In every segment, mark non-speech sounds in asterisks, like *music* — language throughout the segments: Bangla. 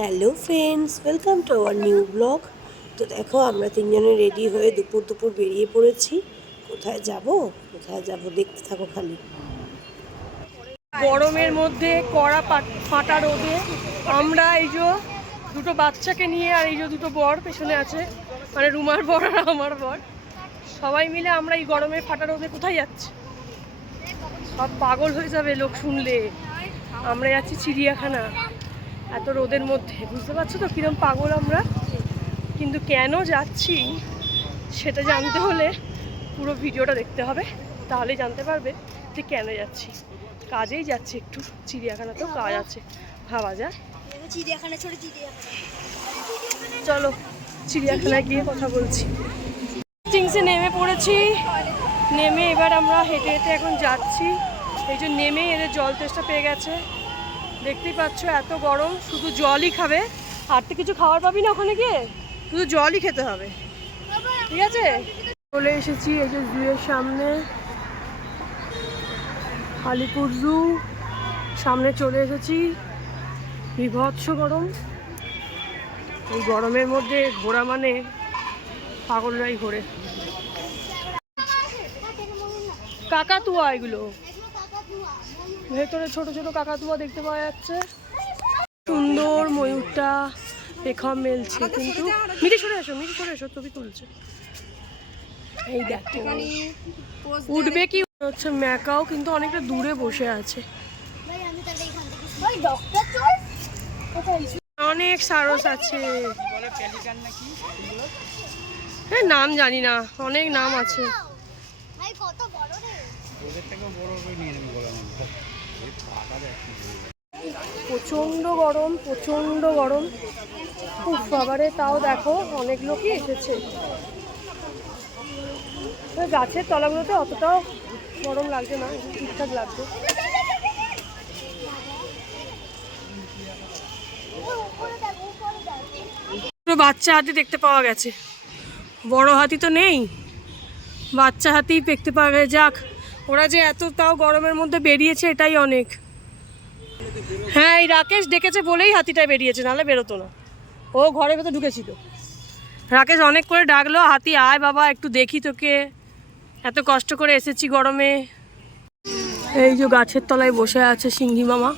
Hello friends welcome to our new blog তো দেখো, আমরা তিনজনে রেডি হয়ে দুপুর দুপুর বেরিয়ে পড়েছি। কোথায় যাব? কোথায় যাব? দেখতে থাকো খালি। গরমের মধ্যে কড়া ফাটা রোদে। আমরা এই যে দুটো বাচ্চাকে নিয়ে আর এই যে দুটো বর পেছনে আছে। মানে রুমার বর আর আমার বর। সবাই মিলে আমরা এই গরমের ফাটা রোদে কোথায় যাচ্ছি? সব পাগল হয়ে যাবে লোক শুনলে। আমরা যাচ্ছি চিড়িয়াখানা। এত রোদের মধ্যে বুঝতে পারছ তো কিরম পাগল আমরা? কিন্তু কেন যাচ্ছি সেটা জানতে হলে পুরো ভিডিওটা দেখতে হবে তাহলে জানতে পারবে যে কেন যাচ্ছি। কাজেই যাচ্ছি একটু চিড়িয়াখানাতেও কাজ আছে ভাবা যায় চিড়িয়াখানা ছোট চিড়িয়াখানা। চলো চিড়িয়াখানায় গিয়ে কথা বলছি। চিংসে নেমে পড়েছি নেমে এবার আমরা হেঁটে হেঁটে এখন যাচ্ছি। এই যে নেমে এদের জল তেষ্টা পেয়ে গেছে। দেখতেই পাচ্ছ, এত গরম, শুধু জলই খাবে। আর তো কিছু খাবার পাবি না ওখানে গিয়ে? শুধু জলই খেতে হবে। ঠিক আছে? চলে এসেছি এই যে জুয়ের সামনে। আলিপুর জু। সামনে চলে এসেছি। বিভৎস গরম। এই গরমের মধ্যে ঘোরা মানে পাগলরাই ঘোরে। কাকাতুয়া এগুলো। ভেতরে ছোট ছোট কাকাতুয়া দেখতে পাওয়া যাচ্ছে। সুন্দর ময়ূরটা পেখম মেলছে কিন্তু মিটি সরে এসো মিটি সরে এসো ছবি তুলছে। এই দেখো উঠবে কি হচ্ছে ম্যাকাও কিন্তু অনেকটা দূরে বসে আছে। ভাই আমি তাহলে এখান থেকে ভাই ডক্টর চল অনেক সারস আছে। হ্যাঁ নাম জানি না অনেক নাম আছে। কত বড় রে। প্রচণ্ড গরম প্রচণ্ড গরম। খুব বাবারে, তাও দেখো অনেক লোকই এসেছে। গাছের তলাগুলোতে অতটাও গরম লাগছে না, ঠিকঠাক লাগছে। বাচ্চা হাতি দেখতে পাওয়া গেছে। বড় হাতি তো নেই। বাচ্চা হাতি দেখতে পাওয়া যাক ওরা যে এত তাও গরমের মধ্যে বেরিয়েছে এটাই অনেক। হ্যাঁ এই রাকেশ ডেকেছে বলেই হাতিটা বেরিয়েছে, নাহলে বেরোতো না। ও ঘরের ভেতর ঢুকেছিল। রাকেশ অনেক করে ডাকলো, হাতি, আয় বাবা, একটু দেখি তোকে। এত কষ্ট করে এসেছি গরমে। এই যে গাছের তলায় বসে আছে সিংহি মামা।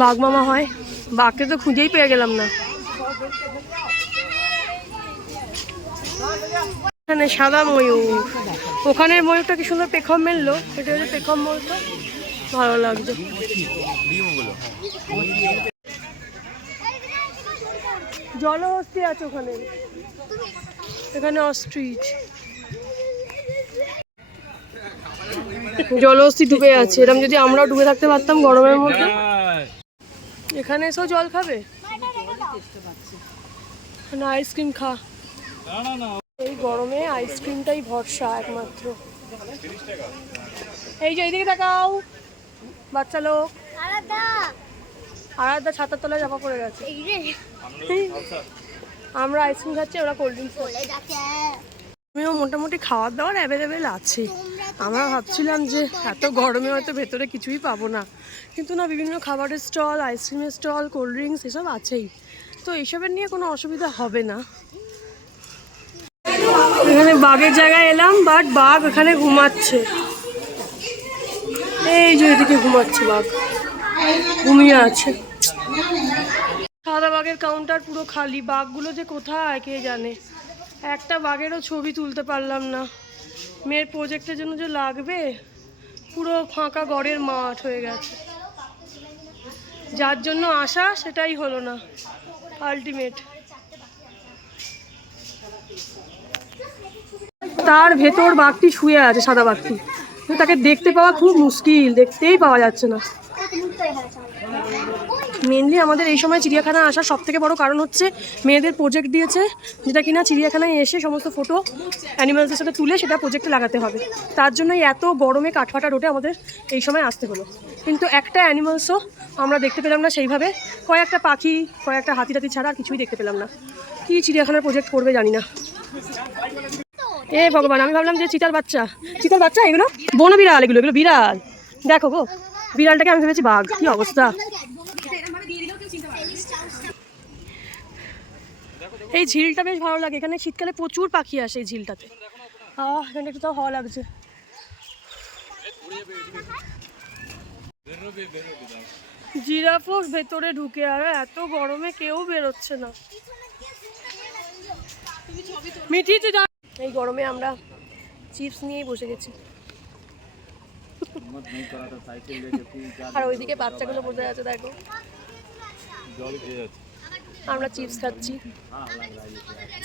বাঘ মামা হয়। বাঘকে তো খুঁজেই পেয়ে গেলাম না। এখানে সাদা ময়ূর। ওখানের ময়ূরটা কি সুন্দর পেখম মেললো? এটা হচ্ছে পেখম ময়ূরটা। ভালো লাগছে। জলহস্তি আছে ওখানে। এখানে অস্ট্রিচ। জলহস্তি ডুবে আছে। এরকম যদি আমরাও ডুবে থাকতে পারতাম গরমের মধ্যে। এখানে এসেও জল খাবে? না আইসক্রিম খা। এই গরমে আইসক্রিমটাই ভরসা একমাত্র। এই যে এইদিকে তাকাও। বাচ্চা লোক। আলাদা। আরাধ্যা ছাতার তলায় চাপা পড়ে গেছে। আমরা আইসক্রিম খাচ্ছি ওরা কোল্ড ড্রিঙ্কস আমিও মোটামুটি খাওয়ার দাওয়ার অ্যাভেলেবেল আছে। আমরা ভাবছিলাম যে এত গরমে হয়তো ভেতরে কিছুই পাবো না। কিন্তু না বিভিন্ন খাবারের স্টল আইসক্রিমের স্টল কোল্ড ড্রিঙ্কস এসব আছেই। তো এইসবের নিয়ে কোনো অসুবিধা হবে না। এখানে বাঘের জায়গায় এলাম বাট বাঘ এখানে ঘুমাচ্ছে। এই যে এদিকে ঘুমাচ্ছে বাঘ। ঘুমিয়ে আছে। সাদা বাঘের কাউন্টার পুরো খালি। বাঘগুলো যে কোথায়, কে জানে? একটা বাঘেরও ছবি তুলতে পারলাম না। মেয়ের প্রজেক্টের জন্য যে লাগবে, পুরো ফাঁকা গড়ের মাঠ হয়ে গেছে। যার জন্য আসা সেটাই হলো না আলটিমেট তার ভেতর বাঘটি শুয়ে আছে, সাদা বাঘটি। তাকে দেখতে পাওয়া খুব মুশকিল, দেখতেই পাওয়া যাচ্ছে না। মেনলি আমাদের এই সময় চিড়িয়াখানা আসার সব থেকে বড় কারণ হচ্ছে মেয়েদের প্রজেক্ট দিয়েছে, যেটা কিনা চিড়িয়াখানায় এসে সমস্ত ফটো অ্যানিমালসের সাথে তুলে সেটা প্রজেক্টে লাগাতে হবে। তার জন্যই এত গরমে কাঠফাটা রোডে আমাদের এই সময় আসতে হলো। কিন্তু একটা অ্যানিমালসও আমরা দেখতে পেলাম না সেইভাবে। কয়েকটা পাখি, কয়েকটা হাতি টাতি ছাড়া আর কিছুই দেখতে পেলাম না। কি চিড়িয়াখানার প্রজেক্ট করবে জানি না। এ ভগবান, আমি ভাবলাম যে চিতার বাচ্চা। চিতার বাচ্চা এগুলো? বন বিড়াল এগুলো এগুলো বিড়াল। দেখো গো, বিড়ালটাকে আমি ভেবেছি বাঘ, কি অবস্থা? এই ঝিলটা বেশ ভালো লাগে, এখানে শীতকালে প্রচুর পাখি আসে এই ঝিলটাতে। আহ, এখানে একটু তাও হাওয়া লাগছে। জিরাফও ভেতরে ঢুকে, আর এত গরমে কেউ বেরোচ্ছে না। মিঠি, তুই যা- এই গরমে আমরা চিপস নিয়েই বসে গেছি। আর ওইদিকে বাচ্চাগুলো বোঝা যাচ্ছে দেখো। আমরা চিপস খাচ্ছি।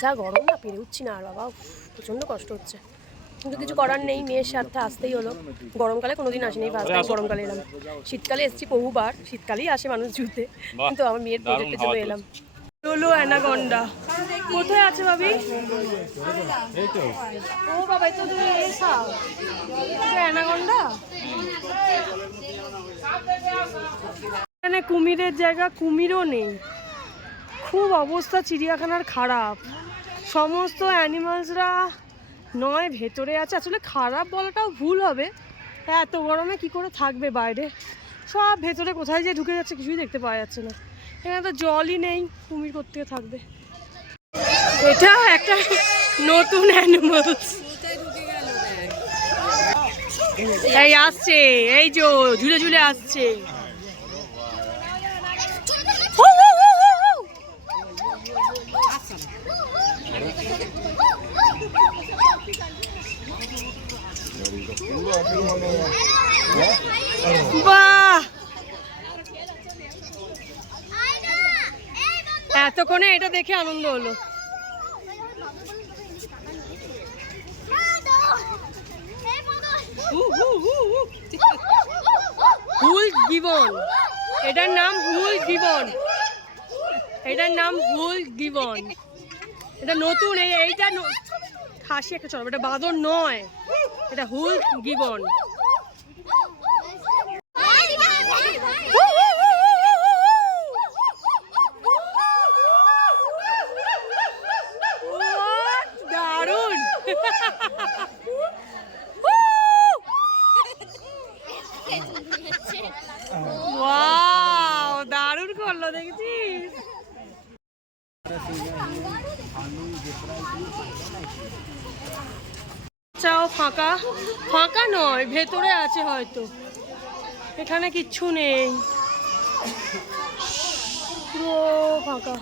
যা গরম না পেরে উঠছি না আর বাবা প্রচণ্ড কষ্ট হচ্ছে। কিন্তু কিছু করার নেই মেয়ের স্বার্থে আসতেই হলো। গরমকালে কোনোদিন আসেনি ফার্স্ট টাইম গরমকালে এলাম। শীতকালে এসেছি বহুবার শীতকালেই আসে মানুষ জুতে। কিন্তু আমার মেয়ের প্রজেক্টের জন্য এলাম। লোলো অ্যানাগন্ডা কোথায় আছে ভাবি? ও বাবা তো এখানে কুমিরের জায়গা, কুমিরও নেই। খুব অবস্থা চিড়িয়াখানার খারাপ। সমস্ত অ্যানিমালসরা নয়, ভেতরে আছে। আসলে খারাপ বলাটাও ভুল হবে। এত গরমে কি করে থাকবে বাইরে? সব ভেতরে কোথায় যে ঢুকে যাচ্ছে, কিছুই দেখতে পাওয়া যাচ্ছে না। এখানে তো জলই নেই, কুমির করতে থাকবে? এটা একটা নতুন অ্যানিমালস এই আসছে, এই যে ঝুলে ঝুলে আসছে। এতক্ষণে এটা দেখে আনন্দ হলো। হুল গিবন এটার নাম হুল গিবন এটার নাম হুল গিবন এটা নতুন এই এইটা খাসি একটা চলবে এটা বাঁদর নয়। এটা হুল গিবন ফাঁকা ফাঁকা নয় ভেতরে আছে হয়তো। এখানে কিচ্ছু নেই। পুরো ফাঁকা।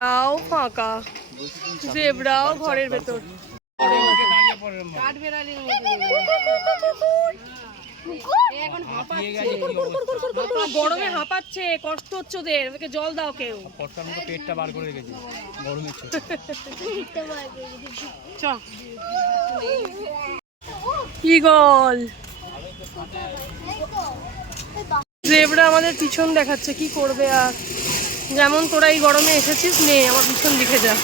তাও ফাঁকা। জেবরাও ঘরের ভেতর। গরমে হাঁপাচ্ছে কষ্ট হচ্ছে ওদের। ওদেরকে জল দাও কেউ। পটকার মতো পেটটা বার করে রেখেছি। গরমের ছোট *laughs* চ ইগল জেবরা আমাদের পিছন দেখাচ্ছে কি করবে আর? যেমন তোরা এই গরমে এসেছিস নে আমার পিছন দিকে যা।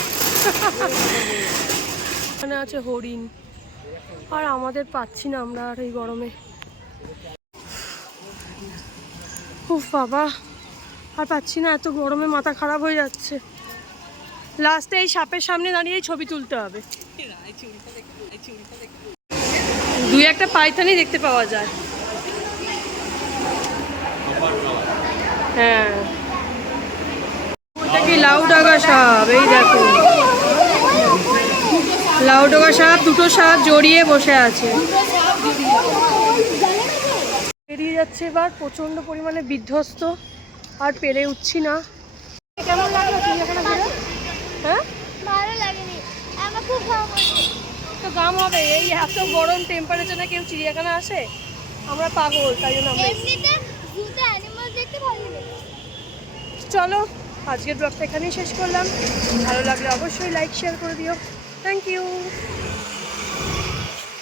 এখানে আছে হরিণ। আর আমাদের পাচ্ছি না আমরা আর এই গরমে। উফ, বাবা। আর পাচ্ছি না, এত গরমে মাথা খারাপ হয়ে যাচ্ছে। লাস্টে এই সাপের সামনে দাঁড়িয়েই ছবি তুলতে হবে। দুই একটা পাইথানি দেখতে পাওয়া যায়। হ্যাঁ। ওটা সাপ? এই দেখো। লাউডাগা সাপ দুটো সাপ জড়িয়ে বসে আছে। পেরিয়ে যাচ্ছে এবার প্রচণ্ড পরিমাণে বিধ্বস্ত আর পেরে উঠছি না। কেমন লাগল ঘুরে? হ্যাঁ? ভালো লাগেনি। আমার খুব ভালো তো গাম হবে এই এত গরম টেম্পারেচারে কেউ চিড়িয়াখানা আসে? আমরা পাগল তাই জন্য চলো আজকের ব্লগটা এখানেই শেষ করলাম। ভালো লাগলে অবশ্যই লাইক শেয়ার করে দিও। থ্যাংক ইউ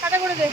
টাটা করে দে।